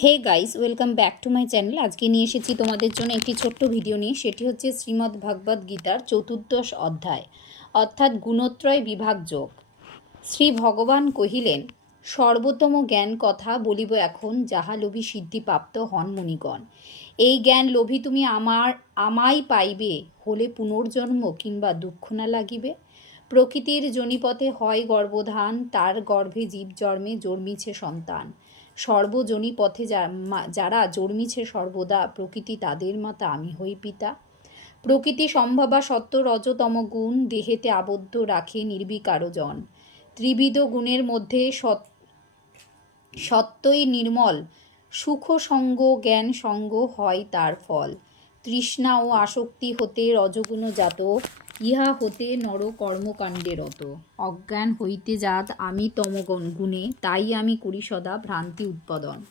Hey guys, welcome back to my channel. আজকে নিয়ে এসেছি তোমাদের জন্য একটি ছোট্ট ভিডিও নিয়ে। সেটি হচ্ছে শ্রীমদ্ ভাগবত গীতার চতুর্দশ অধ্যায়, অর্থাৎ গুণত্রয় বিভাগ যোগ। শ্রী ভগবান কহিলেন, সর্বোত্তম জ্ঞান কথা বলিব এখন, যাহা লোভী সিদ্ধিপ্রাপ্ত হন মুনিগণ। এই জ্ঞান লোভী তুমি আমার আমাই পাইবে, হলে পুনর্জন্ম কিংবা দুঃখ না লাগিবে? প্রকৃতির জনিপথে হয় গর্ভধান, তার গর্ভে জীব জন্মে জন্মিছে সন্তান। সর্বজনী পথে যারা জন্মিছে সর্বদা, প্রকৃতি তাদের মাতা, আমি হই পিতা। প্রকৃতি সম্ভবা সত্য রজতম গুণ, দেহেতে আবদ্ধ রাখে নির্বিকারজন। ত্রিবিধ গুণের মধ্যে সত্যই নির্মল, সুখ সঙ্গ, জ্ঞান সঙ্গ হয় তার ফল। তৃষ্ণা ও আসক্তি হতে রজগুণ জাত ইহা হতে নর কর্মকাণ্ডে রত অজ্ঞান হইতে যাত আমি তমগণ গুণে, তাই আমি করি সদা ভ্রান্তি উৎপাদন।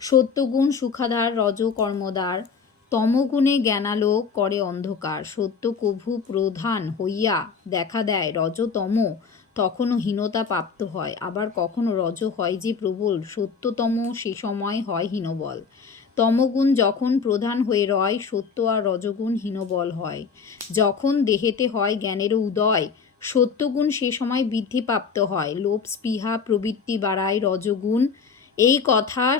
সত্যগুণ সুখাধার রজ কর্মদার, তমগুণে জ্ঞানালোক করে অন্ধকার। সত্য কভু প্রধান হইয়া দেখা দেয় রজতম তখনও হীনতা প্রাপ্ত হয়। আবার কখনো রজ হয় যে প্রবল, সত্যতম সে সময় হয় হীনবল। তমগুণ যখন প্রধান হয়ে রয়, সত্য আর রজগুণ হীনবল হয়। যখন দেহেতে হয় জ্ঞানেরও উদয়, সত্যগুণ সে সময় বৃদ্ধিপ্রাপ্ত হয়। লোভ স্পৃহা, প্রবৃত্তি বাড়ায় রজগুণ। এই কথা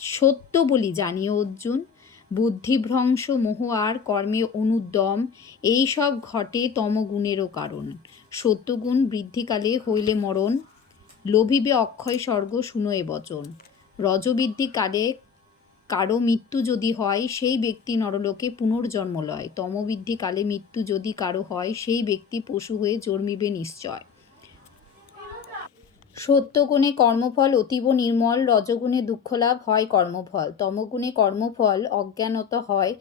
সত্য বলি জানিও অর্জুন। বুদ্ধিভ্রংশ মোহ আর কর্মে অনুদ্যম, এই সব ঘটে তমগুণেরও কারণ। সত্যগুণ বৃদ্ধিকালে হইলে মরণ, লোভিবে অক্ষয় স্বর্গ শুনো এ বচন। রজবৃদ্ধি কালে কারও মৃত্যু যদি হয়, সেই ব্যক্তি নরলোকে পুনর্জন্ম লয়। তমবৃদ্ধি কালে মৃত্যু যদি কারও হয়, সেই ব্যক্তি পশু হয়ে জন্মিবে নিশ্চয়। সত্যগুণে কর্মফল অতীব নির্মল, রজগুণে দুঃখলাভ হয় কর্মফল। তমগুণে কর্মফল অজ্ঞানত হয়,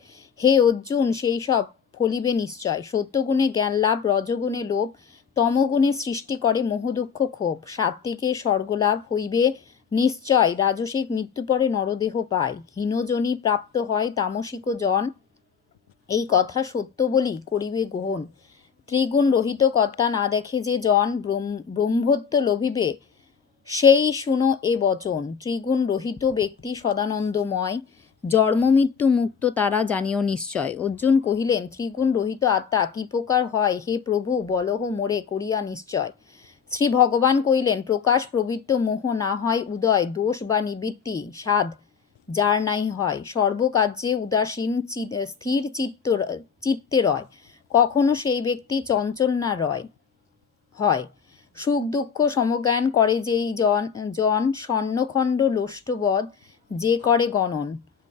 হে অর্জুন, সেই সব ফলিবে নিশ্চয়। সত্যগুণে জ্ঞান লাভ রজগুণে লোভ, তমগুণে সৃষ্টি করে মোহদুঃখ ক্ষোভ। সাত্ত্বিকে স্বর্গলাভ হইবে নিশ্চয় রাজসিক মৃত্যু পরে নরদেহ পায়। হীনজনী প্রাপ্ত হয় তামসিক জন। এই কথা সত্য বলি করিবে গ্রহণ। ত্রিগুণ রহিত কর্তা না দেখে যে জন ব্রহ্ম- ব্রহ্মত্ব লোভিবে, সেই শুনো এ বচন। ত্রিগুণ রহিত ব্যক্তি সদানন্দময়, জন্মমৃত্যু মুক্ত তারা জানিও নিশ্চয়। অর্জুন কহিলেন, ত্রিগুণ রহিত আত্মা কি প্রকার হয়? হে প্রভু, বলহ মোরে, করিয়া নিশ্চয়। শ্রী ভগবান কহিলেন, প্রকাশ প্রবৃত্ত মোহ না হয় উদয়, দোষ বা নিবৃত্তি, সাধ যার নাই হয়। সর্বকার্যে উদাসীন স্থির চিত্ত চিত্তে রয়। কখনো সেই ব্যক্তি চঞ্চল না রয়, হয়। সুখ দুঃখ সমজ্ঞান করে যেই জন জন স্বর্ণখণ্ড লোষ্টবধ যে করে গণন।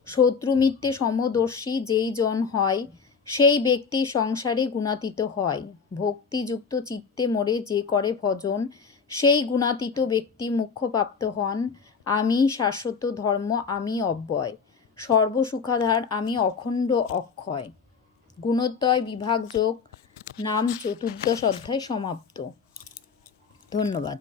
শত্রু মিত্রে সমদর্শী যেই জন হয় সেই ব্যক্তি সংসারে গুণাতীত হয়। ভক্তিযুক্ত চিত্তে মোরে যে করে ভজন, সেই গুণাতীত ব্যক্তি মুখ্যপ্রাপ্ত হন, আমি শাশ্বত ধর্ম, আমি অব্যয়। সর্বসুখাধার, আমি অখণ্ড অক্ষয়। গুণোত্তয় বিভাগযোগ, নাম চতুর্দশ অধ্যায় সমাপ্ত। ধন্যবাদ।